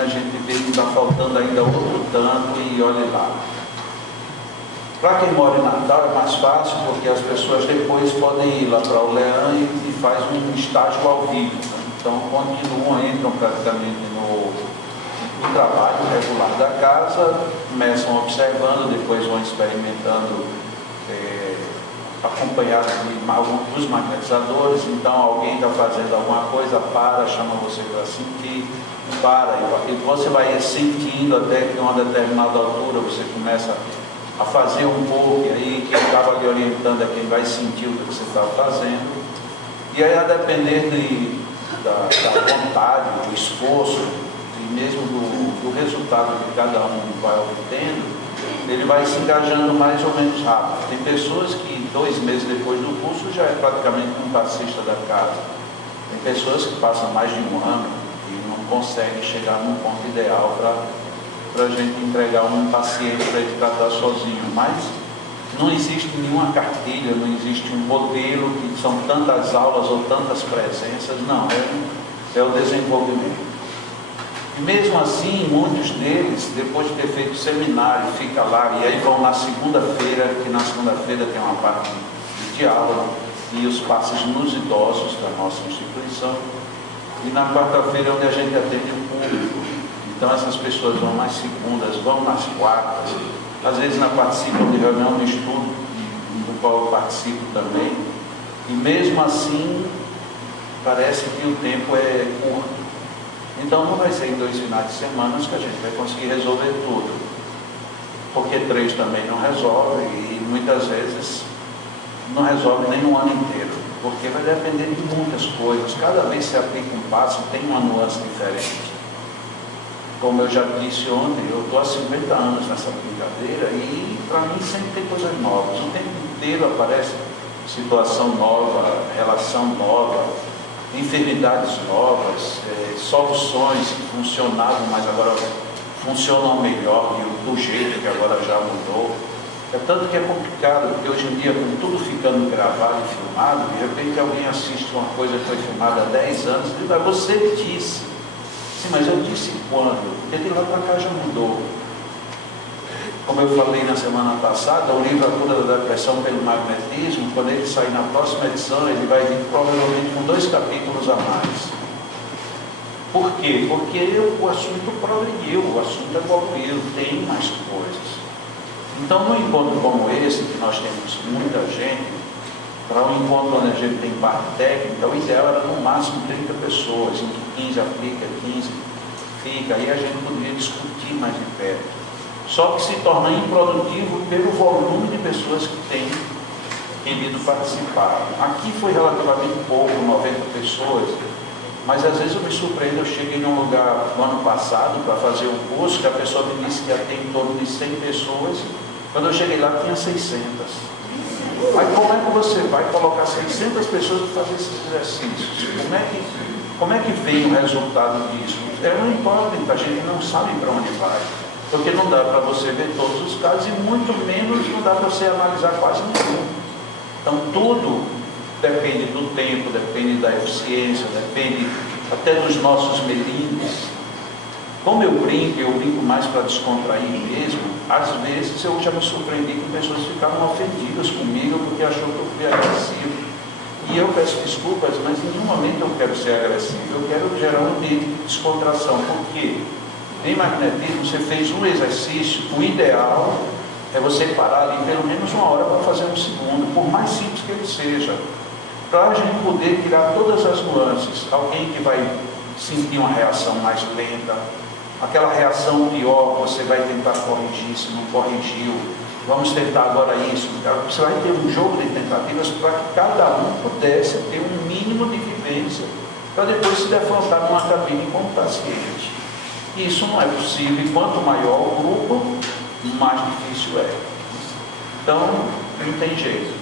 a gente vê que está faltando ainda outro tanto e olhe lá. Para quem mora em Natal é mais fácil, porque as pessoas depois podem ir lá para o Leão e faz um estágio ao vivo. Né? Então continuam, entram praticamente no trabalho regular da casa, começam observando, depois vão experimentando, acompanhado de alguns dos magnetizadores. Então alguém está fazendo alguma coisa, para, chama você para sentir, para, e você vai sentindo até que a uma determinada altura você começa a fazer um pouco, e aí quem acaba lhe orientando é quem vai sentir o que você está fazendo. E aí, a depender da vontade, do esforço e mesmo do resultado que cada um vai obtendo, ele vai se engajando mais ou menos rápido. Tem pessoas que 2 meses depois do curso já é praticamente um passista da casa. Tem pessoas que passam mais de 1 ano e não conseguem chegar num ponto ideal para a gente entregar um paciente para ele tratar sozinho. Mas não existe nenhuma cartilha, não existe um modelo que são tantas aulas ou tantas presenças. Não, é o desenvolvimento. E mesmo assim, muitos deles, depois de ter feito seminário, fica lá, e aí vão na segunda-feira, que na segunda-feira tem uma parte de diálogo e os passes nos idosos da nossa instituição, e na quarta-feira é onde a gente atende o público. Então essas pessoas vão nas segundas, vão nas quartas, às vezes participam de reunião de estudo, do qual eu participo também, e mesmo assim parece que o tempo é curto. Então não vai ser em 2 finais de semana que a gente vai conseguir resolver tudo, porque 3 também não resolve, e muitas vezes não resolve nem um ano inteiro, porque vai depender de muitas coisas. Cada vez que se aplica um passo tem uma nuance diferente. Como eu já disse ontem, eu estou há 50 anos nessa brincadeira e para mim sempre tem coisas novas. O tempo inteiro aparece situação nova, relação nova, enfermidades novas, soluções que funcionavam, mas agora funcionam melhor do jeito que agora já mudou. É tanto que é complicado, porque hoje em dia, com tudo ficando gravado e filmado, de repente alguém assiste uma coisa que foi filmada há 10 anos e diz: você disse. Sim, mas eu disse quando? Porque de lá para cá já mudou. Como eu falei na semana passada, o livro A Cura da Depressão pelo Magnetismo, quando ele sair na próxima edição, ele vai vir provavelmente com 2 capítulos a mais. Por quê? Porque o assunto progrediu, o assunto evoluiu, tem mais coisas. Então, num encontro como esse, que nós temos muita gente, para um encontro onde a gente tem parte técnica, o ideal era no máximo 30 pessoas, em que 15 aplica, 15 fica, aí a gente poderia discutir mais de perto. Só que se torna improdutivo pelo volume de pessoas que têm querido participar. Aqui foi relativamente pouco, 90 pessoas, mas às vezes eu me surpreendo, eu cheguei num lugar no ano passado para fazer um curso, que a pessoa me disse que ia ter em torno de 100 pessoas, quando eu cheguei lá tinha 600. Mas como é que você vai colocar 600 pessoas para fazer esses exercícios? Como é que vem o resultado disso? É uma incógnita, a gente não sabe para onde vai. Porque não dá para você ver todos os casos e muito menos não dá para você analisar quase nenhum. Então tudo depende do tempo, depende da eficiência, depende até dos nossos melindres. Como eu brinco mais para descontrair mesmo. Às vezes eu já me surpreendi com pessoas que ficavam ofendidas comigo porque achou que eu fui agressivo. E eu peço desculpas, mas em nenhum momento eu quero ser agressivo. Eu quero gerar um ambiente de descontração. Por quê? Em magnetismo você fez um exercício, o ideal é você parar ali pelo menos 1 hora para fazer um segundo, por mais simples que ele seja, para a gente poder tirar todas as nuances. Alguém que vai sentir uma reação mais lenta, aquela reação pior, você vai tentar corrigir, se não corrigiu, vamos tentar agora isso. Você vai ter um jogo de tentativas para que cada um pudesse ter um mínimo de vivência, para depois se defrontar numa cabine com o paciente. Isso não é possível, e quanto maior o grupo, mais difícil é. Então, não tem jeito.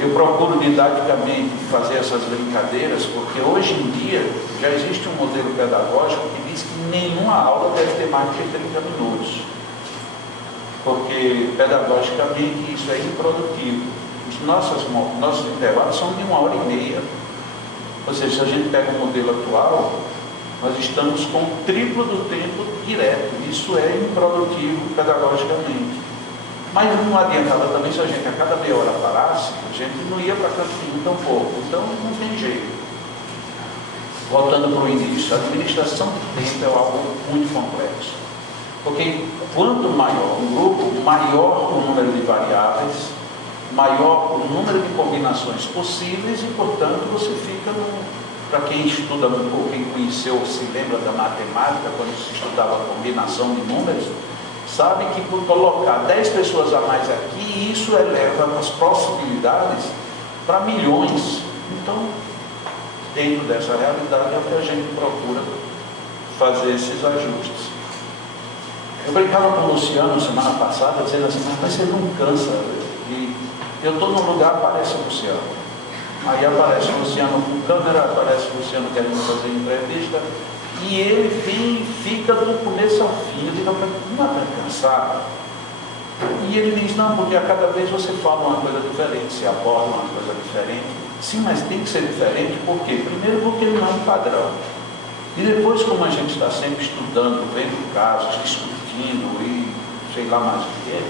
Eu procuro didaticamente fazer essas brincadeiras, porque hoje em dia já existe um modelo pedagógico que diz que nenhuma aula deve ter mais de 30 minutos. Porque pedagogicamente isso é improdutivo. Os nossos intervalos são de 1h30. Ou seja, se a gente pega o modelo atual, Nós estamos com o triplo do tempo direto. Isso é improdutivo pedagogicamente. Mas não adiantava também se a gente a cada meia hora parasse, a gente não ia para canto nenhum tão pouco. Então não tem jeito. Voltando para o início, a administração do tempo é algo muito complexo. Porque quanto maior o grupo, maior o número de variáveis, maior o número de combinações possíveis e, portanto, você fica no... Para quem estuda ou quem conheceu, se lembra da matemática, quando se estudava a combinação de números, sabe que por colocar 10 pessoas a mais aqui, isso eleva as possibilidades para milhões. Então, dentro dessa realidade, é o que a gente procura fazer esses ajustes. Eu brincava com o Luciano semana passada, dizendo assim, mas você não cansa. Eu estou num lugar, aparece o Luciano. Aí aparece o Luciano com câmera, aparece o Luciano querendo fazer entrevista, e ele vem e fica do começo ao fim. Eu digo, não é para cansar. E ele diz, não, porque a cada vez você fala uma coisa diferente, você aborda uma coisa diferente. Sim, mas tem que ser diferente, por quê? Primeiro porque não é um padrão. E depois, como a gente está sempre estudando, vendo casos, discutindo e sei lá mais o que é,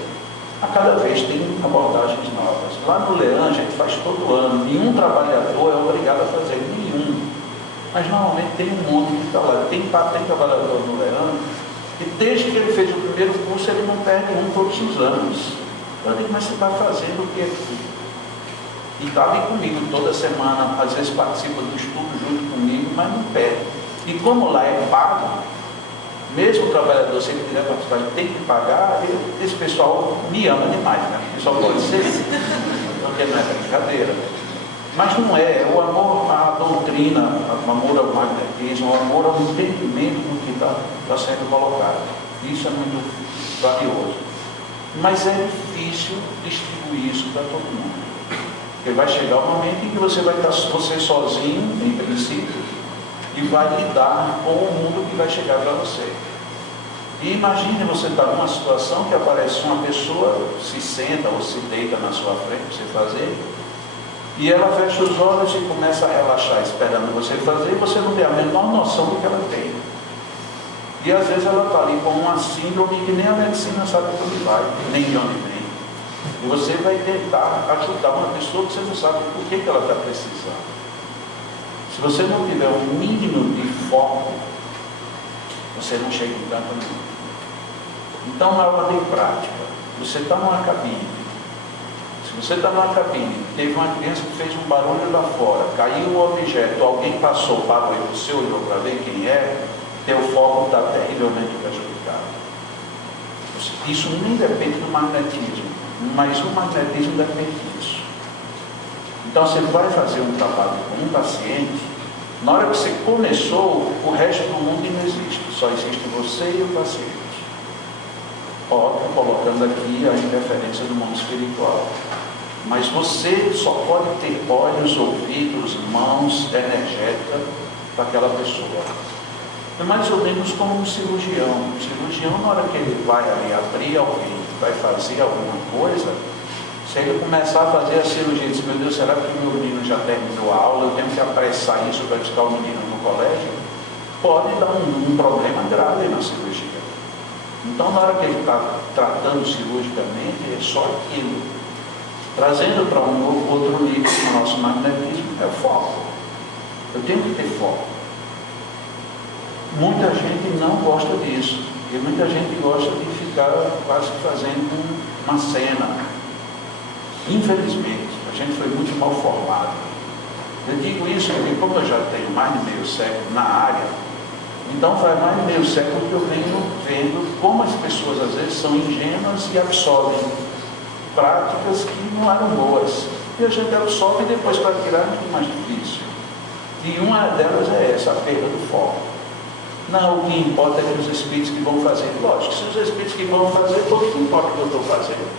a cada vez tem abordagens novas. Lá no Leão a gente faz todo ano, nenhum trabalhador é obrigado a fazer, nenhum. Mas normalmente tem um monte que está lá. Tem trabalhador no Leão que desde que ele fez o primeiro curso ele não perde um todos os anos. Eu digo, mas você está fazendo o que aqui? E está ali comigo toda semana, às vezes participa do estudo junto comigo, mas não perde. E como lá é pago, mesmo o trabalhador, se ele quiser participar, ele tem que pagar, esse pessoal me ama demais, né? Só pode ser, porque não é brincadeira. Mas não é o amor à doutrina, o amor ao magnetismo, o amor ao entendimento do que está sendo colocado. Isso é muito valioso. Mas é difícil distribuir isso para todo mundo. Porque vai chegar o momento em que você vai estar você sozinho, em princípio, e vai lidar com o mundo que vai chegar para você. E imagine você estar numa situação que aparece uma pessoa, se senta ou se deita na sua frente para você fazer, e ela fecha os olhos e começa a relaxar esperando você fazer, e você não tem a menor noção do que ela tem. E às vezes ela está ali com uma síndrome que nem a medicina sabe para onde vai, nem de onde vem. E você vai tentar ajudar uma pessoa que você não sabe por que ela está precisando. Se você não tiver um mínimo de foco, você não chega em canto nenhum. Então, na ordem prática, você está numa cabine. Se você está numa cabine, teve uma criança que fez um barulho lá fora, caiu um objeto, alguém passou, parou e você olhou para ver quem é, teu foco está terrivelmente prejudicado. Isso nem depende do magnetismo, mas o magnetismo depende disso. Então você vai fazer um trabalho com um paciente, na hora que você começou, o resto do mundo não existe, só existe você e o paciente. Óbvio, colocando aqui a interferência do mundo espiritual. Mas você só pode ter olhos, ouvidos, mãos, energética para aquela pessoa. É mais ou menos como um cirurgião. O cirurgião, na hora que ele vai ali abrir alguém, vai fazer alguma coisa, se ele começar a fazer a cirurgia, diz, meu Deus, será que o meu menino já terminou a aula, eu tenho que apressar isso para buscar o menino no colégio? Pode dar um problema grave na cirurgia. Então, na hora que ele está tratando cirurgicamente, é só aquilo. Trazendo para um outro nível do nosso magnetismo, é foco. Eu tenho que ter foco. Muita gente não gosta disso. E muita gente gosta de ficar quase fazendo uma cena. Infelizmente, a gente foi muito mal formado. Eu digo isso porque, como eu já tenho mais de meio século na área, então faz mais de meio século que eu venho vendo como as pessoas às vezes são ingênuas e absorvem práticas que não eram boas. E a gente absorve e depois para tirar é muito mais difícil. E uma delas é essa, a perda do foco. Não, o que importa é que os espíritos que vão fazer. Lógico, se os espíritos que vão fazer, pouco que importa o que eu estou fazendo.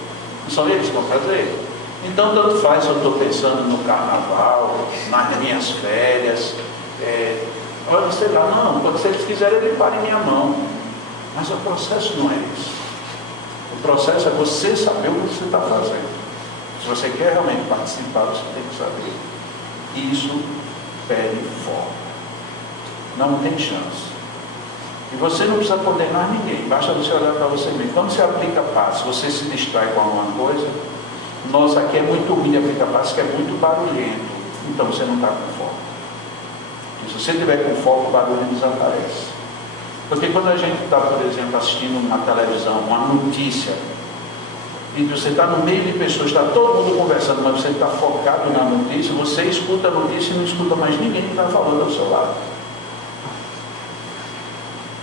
Não são eles que vão fazer? Então, tanto faz se eu estou pensando no carnaval, nas minhas férias, olha, sei lá, não, quando se eles quiserem, ele para em minha mão. Mas o processo não é isso. O processo é você saber o que você está fazendo. Se você quer realmente participar, você tem que saber. Isso pede foco. Não tem chance. E você não precisa condenar ninguém, basta você olhar para você mesmo. Quando você aplica paz, você se distrai com alguma coisa, nossa, aqui é muito ruim de aplicar paz, que é muito barulhento, então você não está com foco. E se você tiver com foco, o barulho desaparece. Porque quando a gente está, por exemplo, assistindo uma televisão, uma notícia, e você está no meio de pessoas, está todo mundo conversando, mas você está focado na notícia, você escuta a notícia e não escuta mais ninguém que está falando ao seu lado.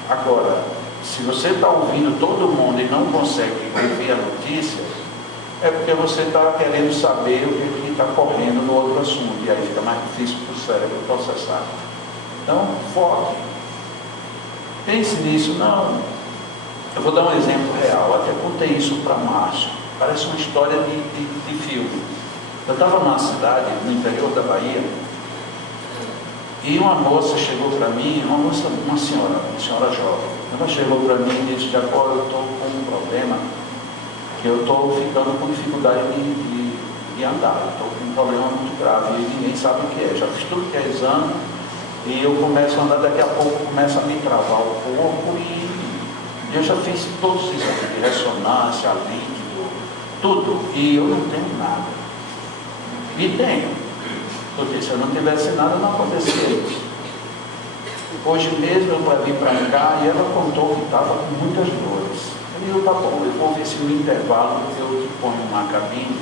Agora, se você está ouvindo todo mundo e não consegue ouvir a notícia, é porque você está querendo saber o que está correndo no outro assunto, e aí fica mais difícil para o cérebro processar. Então, foque. Pense nisso. Não, eu vou dar um exemplo real, até contei isso para Márcio, parece uma história de filme. Eu estava numa cidade no interior da Bahia, e uma moça chegou para mim, uma senhora jovem, ela chegou para mim e disse: Jacó, eu estou com um problema, que eu estou ficando com dificuldade de andar, estou com um problema muito grave, e ninguém sabe o que é, já fiz tudo que é exame, e eu começo a andar, daqui a pouco começa a me travar o corpo, e eu já fiz todos os exames de ressonância, líquido, tudo, e eu não tenho nada. E tenho, porque se eu não tivesse nada, não acontecia isso. Hoje mesmo eu vim para cá e ela contou que estava com muitas dores. Eu, tá bom, eu vou ver se no intervalo eu ponho uma cabine,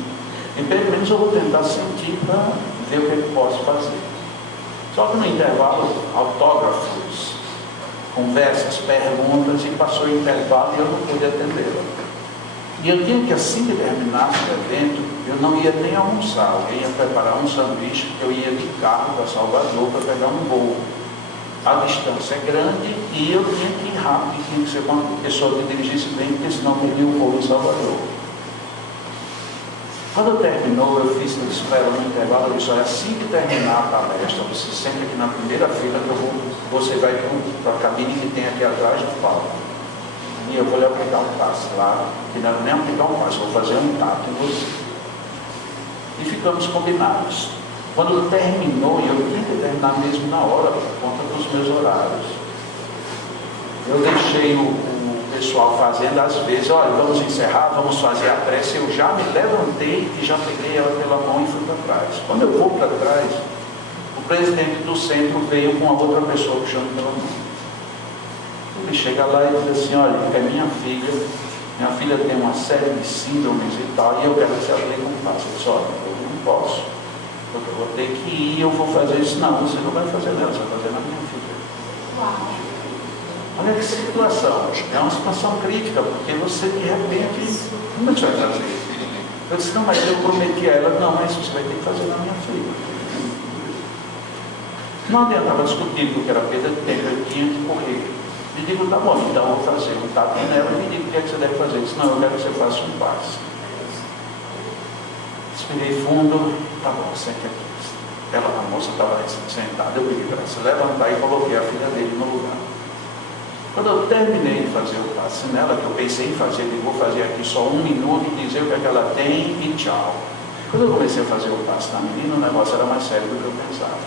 e pelo menos eu vou tentar sentir para ver o que eu posso fazer. Só que no intervalo, autógrafos, conversas, perguntas, e passou o intervalo e eu não pude atendê-la. E eu tinha que, assim que terminasse o evento, eu não ia nem almoçar, eu ia preparar um sanduíche, eu ia de carro para Salvador para pegar um voo. A distância é grande e eu tinha que ir rápido, tinha que ser uma pessoa que dirigisse bem, porque senão perdia o voo em Salvador. Quando terminou, eu fiz uma espera no intervalo, eu disse: olha, assim que terminar a palestra, você senta aqui na primeira fila, que você vai para a cabine que tem aqui atrás do palco. E eu vou lhe aplicar um passe lá, que não é nem aplicar um passe, vou fazer um tato em você. E ficamos combinados. Quando terminou, e eu tinha que terminar mesmo na hora, por conta dos meus horários, eu deixei o pessoal fazendo, às vezes: olha, vamos encerrar, vamos fazer a prece. Eu já me levantei e já peguei ela pela mão e fui para trás. Quando eu vou para trás, o presidente do centro veio com a outra pessoa puxando pela mão. Ele chega lá e diz assim: olha, é minha filha tem uma série de síndromes e tal, e eu quero que você aplique um passo. Eu disse: olha, eu não posso, porque eu vou ter que ir e eu vou fazer isso. Não, você não vai fazer nela, você vai fazer na minha filha. Uau. Olha que situação, é uma situação crítica, porque você de repente, como é que você vai fazer? Eu disse: não, mas eu prometi a ela. Não, mas você vai ter que fazer na minha filha. Não adiantava discutir, porque era perda de tempo, eu tinha que correr. E digo: tá bom, então eu vou fazer um tapa nela e me digo o que é que você deve fazer. Eu disse: não, eu quero que você faça um passe. Respirei fundo. Tá bom, sente aqui. A moça estava sentada, eu pedi para ela se levantar e coloquei a filha dele no lugar. Quando eu terminei de fazer o passe nela, que eu pensei em fazer, eu vou fazer aqui só 1 minuto e dizer o que é que ela tem e tchau. Quando eu comecei a fazer o passe na menina, o negócio era mais sério do que eu pensava.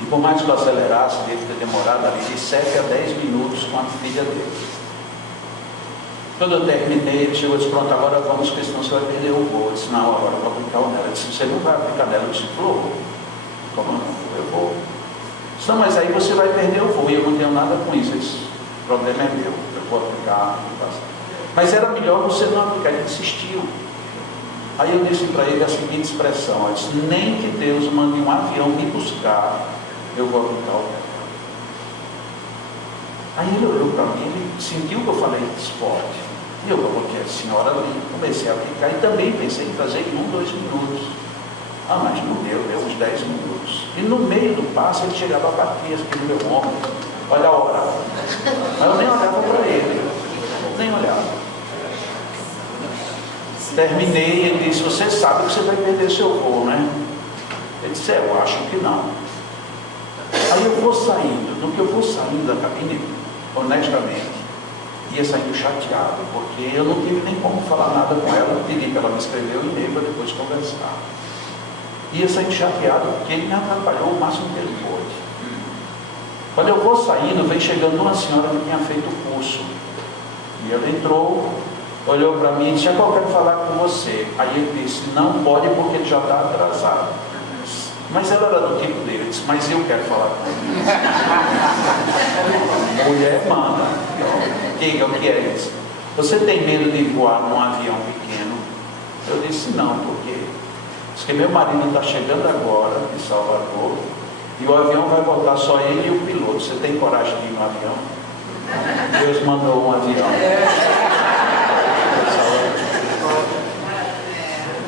E por mais que eu acelerasse, deve ter demorado ali de 7 a 10 minutos com a filha dele. Quando eu terminei, ele chegou e disse: pronto, agora vamos, porque senão você vai perder o voo. Eu disse: não, agora eu vou aplicar o nela. Ele disse: você não vai aplicar nela? Eu disse: vou. Como não? Eu vou. Não, mas aí você vai perder o voo, e eu não tenho nada com isso. Esse problema é meu, eu vou aplicar. Mas era melhor você não aplicar. Ele insistiu. Aí eu disse para ele a seguinte expressão: eu disse: nem que Deus mande um avião me buscar, eu vou aplicar o nela. Aí ele olhou para mim, ele sentiu que eu falei de esporte. E eu coloquei a senhora ali, comecei a aplicar e também pensei em fazer em 1, 2 minutos. Ah, mas não deu uns 10 minutos. E no meio do passo ele chegava a bater aqui no meu ombro: olha a hora. Mas eu nem olhava para ele, nem olhava. Terminei e ele disse: você sabe que você vai perder seu voo, né? Ele disse: eu acho que não. Aí eu vou saindo, no que eu vou saindo da cabine, honestamente, ia saindo chateado, porque eu não tive nem como falar nada com ela. Pedi para ela me escrever o e-mail para depois conversar. Ia saindo chateado porque ele me atrapalhou o máximo que ele pôde. Quando eu vou saindo, vem chegando uma senhora que tinha feito o curso. E ela entrou, olhou para mim e disse: eu quero falar com você. Aí ele disse: não pode porque ele já está atrasado. Mas ela era do tipo dele. Eu disse: mas eu quero falar com ele. Mulher manda. Diga o que é isso. Você tem medo de voar num avião pequeno? Eu disse: não, por quê? Diz que meu marido está chegando agora de Salvador e o avião vai voltar só ele e o piloto. Você tem coragem de ir no avião? Deus mandou um avião.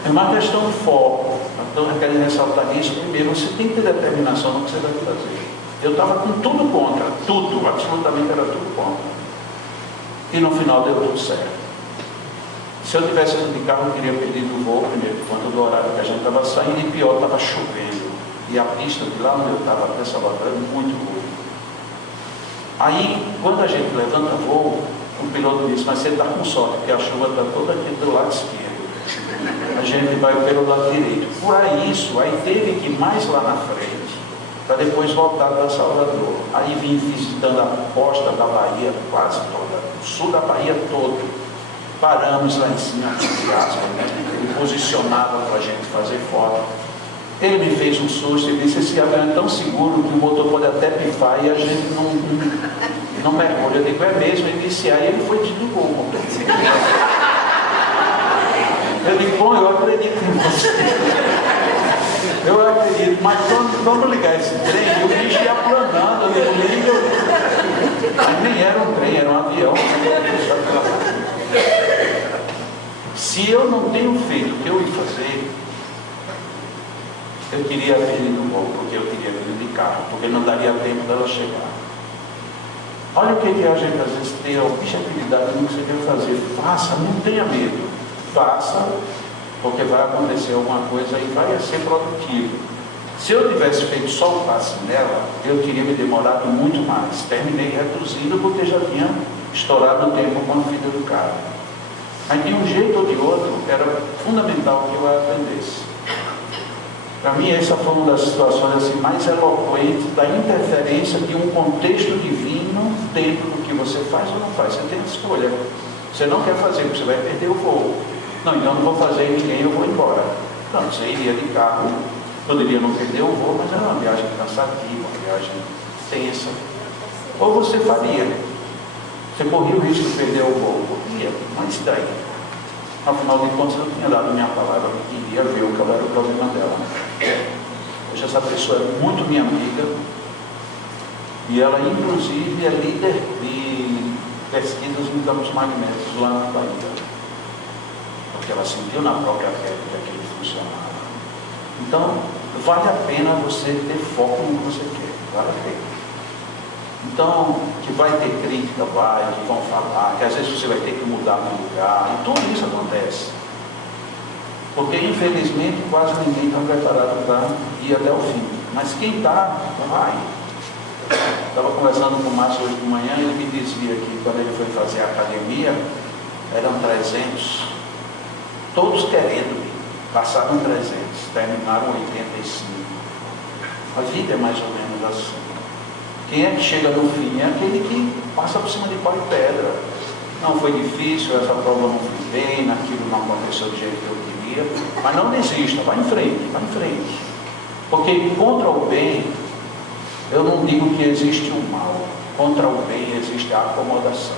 É uma questão de foco. Então eu quero ressaltar isso. Primeiro, você tem que ter determinação no que você vai fazer. Eu estava com tudo contra, tudo, absolutamente era tudo contra. E no final deu tudo certo. Se eu tivesse ido de carro, eu teria perdido o voo primeiro, por conta do horário que a gente estava saindo, e pior, estava chovendo. E a pista de lá onde eu estava até Salvador era muito boa. Aí, quando a gente levanta voo, o piloto disse: mas você está com sorte, porque a chuva está toda aqui do lado esquerdo. A gente vai pelo lado direito. Por aí isso, aí teve que ir mais lá na frente, para depois voltar para Salvador. Aí vim visitando a costa da Bahia quase toda, o sul da Bahia todo. Paramos lá em cima de Gaspa, né? Ele posicionava para a gente fazer foto. Ele me fez um susto e disse: esse avião é tão seguro que o motor pode até pifar e a gente não mergulha. Eu digo: é mesmo? Ele disse: aí ele foi desligou o motor. Eu digo: bom, eu acredito em você. Eu acredito, mas vamos ligar esse trem. E o bicho ia planando, eu digo: liga. Mas nem era um trem, era um avião. Se eu não tenho feito o que eu ia fazer, eu teria perdido o voo, porque eu teria vindo de carro, porque não daria tempo dela chegar. Olha o que a gente às vezes tem a objetividade no que você quer fazer. Faça, não tenha medo. Faça, porque vai acontecer alguma coisa e vai ser produtivo. Se eu tivesse feito só o passe nela, eu teria me demorado muito mais. Terminei reduzindo porque já tinha estourado o tempo com a vida do cara. Mas de um jeito ou de outro, era fundamental que eu a atendesse. Para mim, essa foi uma das situações assim, mais eloquentes da interferência de um contexto divino dentro do que você faz ou não faz. Você tem escolha. Você não quer fazer, você vai perder o voo. Não, então não vou fazer ninguém, eu vou embora. Não, você iria de carro, poderia não perder o voo, mas era uma viagem cansativa, uma viagem tensa. Ou você faria. Você corria o risco de perder o voo, podia, mas daí. Afinal de contas, eu tinha dado minha palavra que queria ver o que era o problema dela. Hoje essa pessoa é muito minha amiga e ela, inclusive, é líder de pesquisas em campos magnéticos lá na Bahia. Porque ela sentiu na própria pele que aquilo funcionava. Então, vale a pena você ter foco no que você quer. Vale a pena. Então, que vai ter crítica, que vão falar, que às vezes você vai ter que mudar de lugar, e tudo isso acontece. Porque, infelizmente, quase ninguém está preparado para ir até o fim. Mas quem está, vai. Estava conversando com o Márcio hoje de manhã, ele me dizia que quando ele foi fazer a academia, eram 300, todos querendo ir, passaram 300, terminaram 85. A vida é mais ou menos assim. Quem é que chega no fim? É aquele que passa por cima de pau e pedra. Não foi difícil, essa prova não fui bem, naquilo não aconteceu do jeito que eu queria, mas não desista, vai em frente, vai em frente. Porque contra o bem, eu não digo que existe o mal, contra o bem existe a acomodação.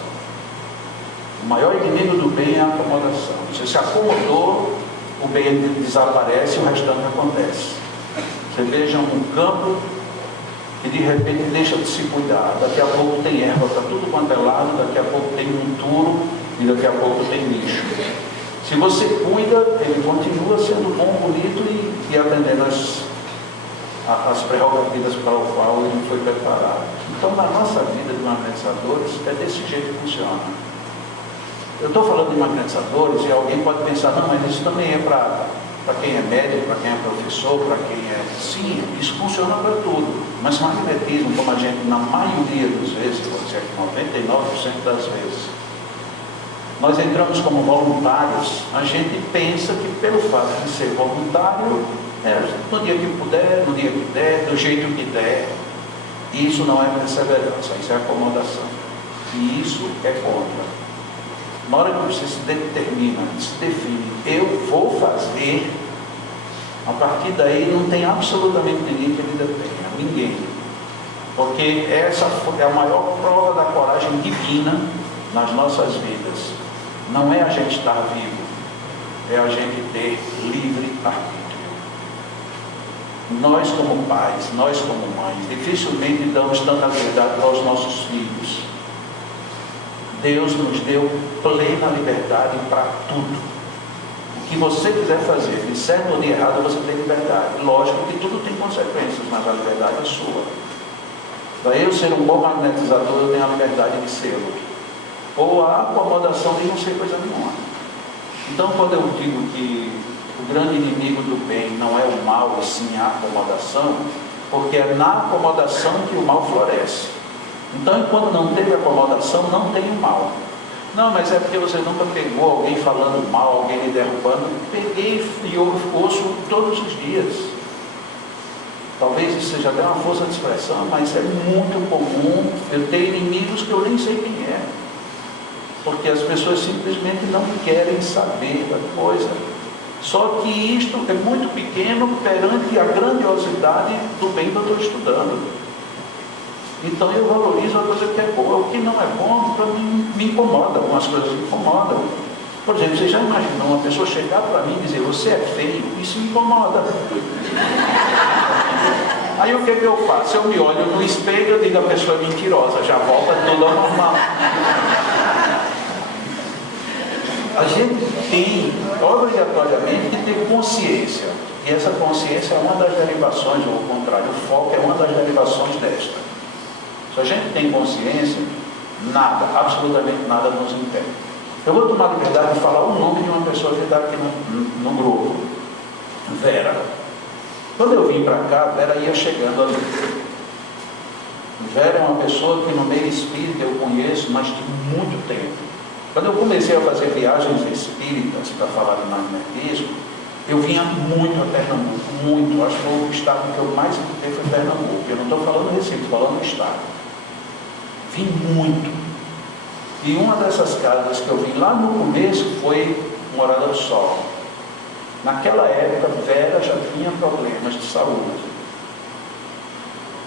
O maior inimigo do bem é a acomodação. Você se acomodou, o bem desaparece e o restante acontece. Você veja um campo e de repente deixa de se cuidar. Daqui a pouco tem erva para tudo quanto é lado, daqui a pouco tem um turo e daqui a pouco tem lixo. Se você cuida, ele continua sendo bom, bonito e atendendo as prerrogativas para o qual ele foi preparado. Então, na nossa vida de magnetizadores, é desse jeito que funciona. Eu estou falando de magnetizadores e alguém pode pensar: não, mas isso também é para quem é médico, para quem é professor, para quem é... Sim, isso funciona para tudo. Mas magnetismo, como a gente, na maioria das vezes, vou dizer que 99% das vezes, nós entramos como voluntários, a gente pensa que pelo fato de ser voluntário, no dia que puder, no dia que der, do jeito que der. Isso não é perseverança, isso é acomodação. E isso é contra. Na hora que você se determina, se define, eu vou fazer, a partir daí não tem absolutamente ninguém que lhe detenha, ninguém. Porque essa é a maior prova da coragem divina nas nossas vidas. Não é a gente estar vivo, é a gente ter livre arbítrio. Nós como pais, nós como mães, dificilmente damos tanta liberdade aos nossos filhos. Deus nos deu plena liberdade para tudo. O que você quiser fazer, de certo ou de errado, você tem liberdade. Lógico que tudo tem consequências, mas a liberdade é sua. Para eu ser um bom magnetizador, eu tenho a liberdade de ser. Ou a acomodação de não ser coisa nenhuma. Então, quando eu digo que o grande inimigo do bem não é o mal, e sim a acomodação, porque é na acomodação que o mal floresce. Então, enquanto não teve acomodação, não tem o mal. Não, mas é porque você nunca pegou alguém falando mal, alguém lhe derrubando. Peguei e ouço todos os dias. Talvez isso seja até uma força de expressão, mas é muito comum eu ter inimigos que eu nem sei quem é. Porque as pessoas simplesmente não querem saber da coisa. Só que isto é muito pequeno perante a grandiosidade do bem que eu estou estudando. Então eu valorizo a coisa que é boa. O que não é bom, para mim, me incomoda. Algumas coisas me incomodam. Por exemplo, você já imaginou uma pessoa chegar para mim e dizer, você é feio? Isso me incomoda. Aí o que eu faço? Eu me olho no espelho e digo, a pessoa é mentirosa, já volta tudo ao normal. A gente tem, obrigatoriamente, que ter consciência. E essa consciência é uma das derivações, ou ao contrário, o foco é uma das derivações desta. Se a gente tem consciência, nada, absolutamente nada nos impede. Eu vou tomar liberdade de falar o nome de uma pessoa que está aqui no grupo. Vera. Quando eu vim para cá, Vera ia chegando ali. Vera é uma pessoa que no meio espírita eu conheço, mas de muito tempo. Quando eu comecei a fazer viagens espíritas para falar de magnetismo, eu vinha muito a Pernambuco, muito. Acho que o estado que eu mais visitei foi Pernambuco. Eu não estou falando Recife, estou falando do estado. Vim muito. E uma dessas casas que eu vim lá no começo foi Morada do Sol. Naquela época, Vera já tinha problemas de saúde.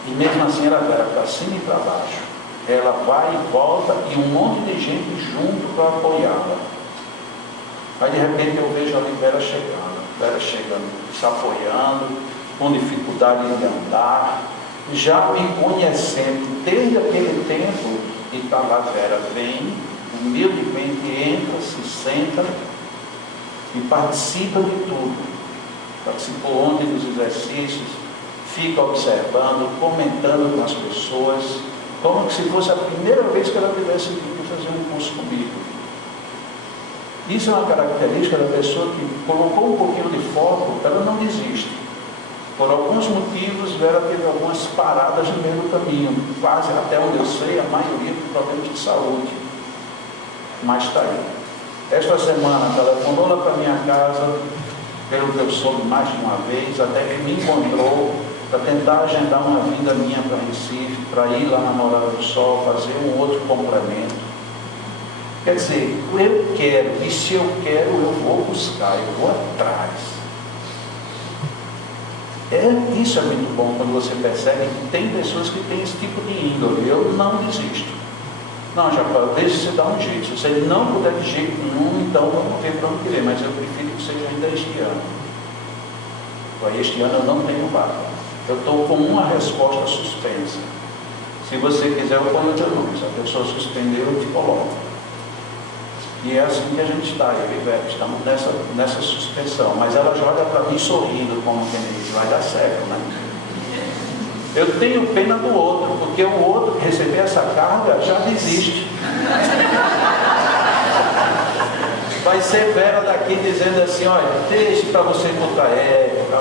E mesmo assim ela vai para cima e para baixo. Ela vai e volta e um monte de gente junto para apoiá-la. Aí de repente eu vejo ali Vera chegando, se apoiando, com dificuldade de andar, já me conhecendo desde aquele tempo, e está lá Vera, vem, humildemente entra, se senta e participa de tudo. Participou ontem dos exercícios, fica observando, comentando com as pessoas, como se fosse a primeira vez que ela tivesse vindo fazer um curso comigo. Isso é uma característica da pessoa que colocou um pouquinho de foco, ela não desiste. Por alguns motivos, Vera teve algumas paradas no meio do caminho, quase até onde eu sei, a maioria por problemas de saúde. Mas está aí. Esta semana, telefonou lá para minha casa, pelo que eu soube mais de uma vez, até que me encontrou para tentar agendar uma vinda minha para Recife, para ir lá na Morada do Sol, fazer um outro complemento. Quer dizer, eu quero, e se eu quero, eu vou buscar, eu vou atrás. Isso é muito bom quando você percebe que tem pessoas que têm esse tipo de índole. Eu não desisto. Não, Jacó, deixa você dar um jeito. Se você não puder de jeito nenhum, então vamos ver para onde que vem. Mas eu prefiro que seja ainda este ano. Este ano eu não tenho vaga. Eu estou com uma resposta suspensa. Se você quiser, eu ponho o teu nome. Se a pessoa suspendeu, eu te coloco. E é assim que a gente está, eu e Ivete, estamos nessa suspensão. Mas ela joga para mim sorrindo, como quem diz, vai dar certo, né? Eu tenho pena do outro, porque o outro que receber essa carga já desiste. Vai ser Vera daqui dizendo assim, olha, deixe para você contar época,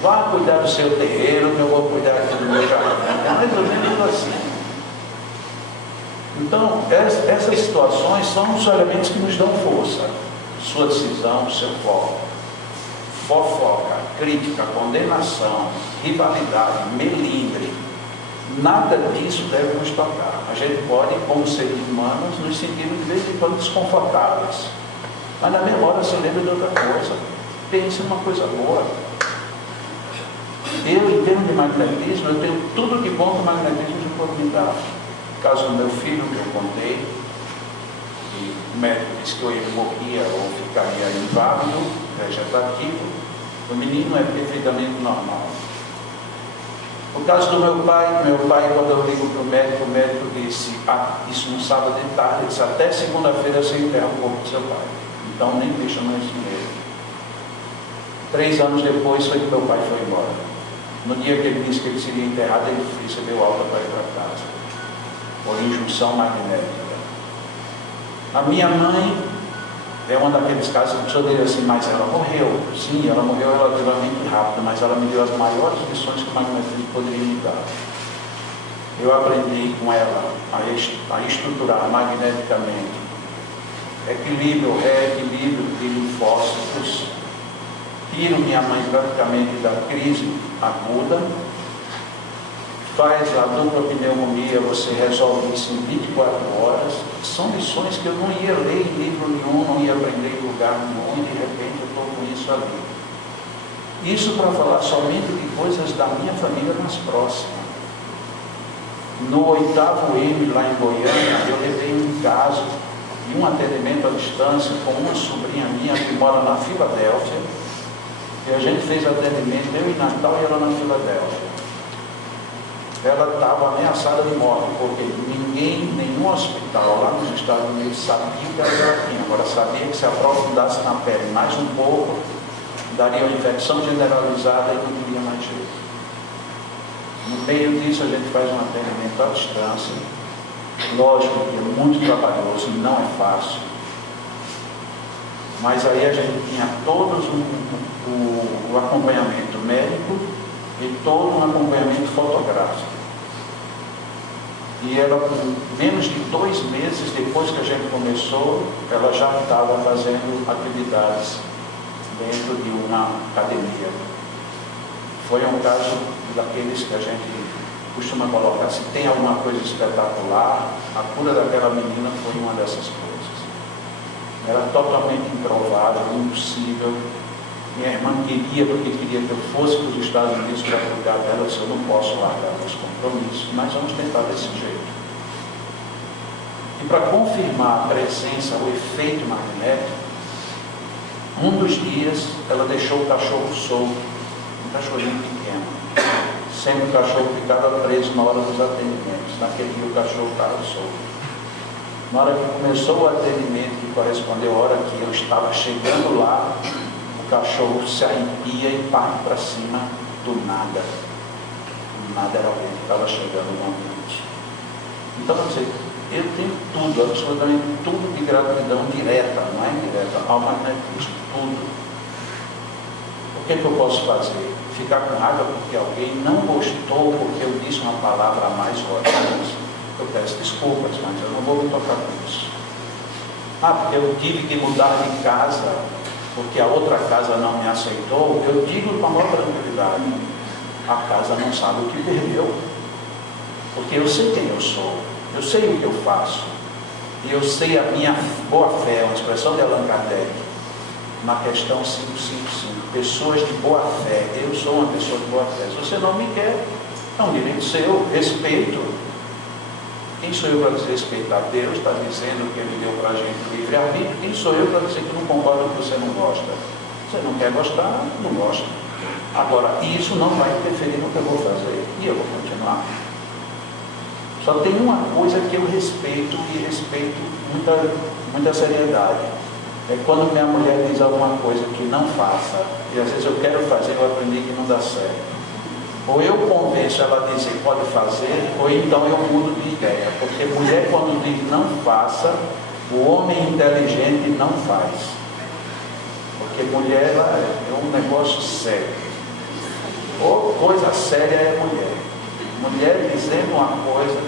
vá cuidar do seu terreiro, que eu vou cuidar aqui do meu jardim. É mais ou menos assim. Então, essas situações são os elementos que nos dão força. Sua decisão, seu foco. Fofoca, crítica, condenação, rivalidade, melindre, Nada disso deve nos tocar. A gente pode, como seres humanos, nos sentirmos de vez em quando desconfortáveis. Mas na mesma hora se lembra de outra coisa. Pense numa coisa boa. Eu, em termos de magnetismo, eu tenho tudo de bom que o magnetismo pode me dar. No caso do meu filho, que eu contei, e o médico disse que eu morria ou ficaria inválido, vegetativo, o menino é perfeitamente normal. No caso do meu pai, quando eu ligo para o médico disse, isso no sábado de tarde, ele disse, até segunda-feira você enterra o corpo do seu pai. Então nem deixa mais dinheiro. 3 anos depois foi que meu pai foi embora. No dia que ele disse que ele seria enterrado, ele recebeu alta para ir para casa. Por injunção magnética. A minha mãe é uma daqueles casos que a pessoa diz assim, mas ela morreu. Sim, ela morreu relativamente rápido, mas ela me deu as maiores lições que o magnetismo poderia me dar. Eu aprendi com ela a estruturar magneticamente equilíbrio, reequilíbrio de linfócitos, tiro minha mãe praticamente da crise aguda, faz a dupla pneumonia, você resolve isso em 24 horas. São lições que eu não ia ler em livro nenhum, não ia aprender em lugar nenhum, e de repente eu estou com isso ali. Isso para falar somente de coisas da minha família mais próxima. No 8º M, lá em Goiânia, eu levei um caso de um atendimento à distância com uma sobrinha minha que mora na Filadélfia, e a gente fez atendimento, eu em Natal e ela na Filadélfia. Ela estava ameaçada de morte, porque nenhum hospital lá nos Estados Unidos sabia o que ela tinha. Agora sabia que se aprofundasse na pele mais um pouco, daria uma infecção generalizada e não teria mais jeito. No meio disso a gente faz um atendimento à distância. Lógico que é muito trabalhoso e não é fácil. Mas aí a gente tinha todos o acompanhamento médico e todo um acompanhamento fotográfico. E ela, com menos de 2 meses depois que a gente começou, ela já estava fazendo atividades dentro de uma academia. Foi um caso daqueles que a gente costuma colocar, se tem alguma coisa espetacular, a cura daquela menina foi uma dessas coisas. Era totalmente improvável, impossível. Minha irmã queria, porque queria que eu fosse para os Estados Unidos para cuidar dela. Eu disse, eu não posso largar meus compromissos, mas vamos tentar desse jeito. E para confirmar a presença, o efeito magnético, um dos dias ela deixou o cachorro solto, um cachorrinho pequeno. Sempre o cachorro ficava preso na hora dos atendimentos. Naquele dia o cachorro estava solto. Na hora que começou o atendimento, que correspondeu à hora que eu estava chegando lá, o cachorro se arrepia e parte para cima do nada. Do nada era alguém que estava chegando no ambiente. Então, eu tenho tudo, absolutamente tudo de gratidão direta, não é indireta, ao magnetismo, tudo. O que é que eu posso fazer? Ficar com raiva porque alguém não gostou, porque eu disse uma palavra a mais ou a menos? Eu peço desculpas, mas eu não vou me tocar com isso. Porque eu tive que mudar de casa, porque a outra casa não me aceitou. Eu digo com a maior tranquilidade, a casa não sabe o que perdeu, porque eu sei quem eu sou, eu sei o que eu faço, e eu sei a minha boa-fé, uma expressão de Allan Kardec, na questão 555, pessoas de boa-fé. Eu sou uma pessoa de boa-fé. Se você não me quer, é um direito seu, respeito. Quem sou eu para desrespeitar? Deus está dizendo que Ele deu para a gente livre-arbítrio. Quem sou eu para dizer que não concordo com que você não gosta? Você não quer gostar, não gosta. Agora, isso não vai interferir no que eu vou fazer. E eu vou continuar. Só tem uma coisa que eu respeito, e respeito muita seriedade. É quando minha mulher diz alguma coisa que não faça, e às vezes eu quero fazer, eu aprendi que não dá certo. Ou eu convenço ela a dizer pode fazer, ou então eu mudo de ideia. Porque mulher, quando diz não faça, o homem inteligente não faz. Porque mulher é um negócio sério. Ou coisa séria é mulher. Mulher dizendo uma coisa,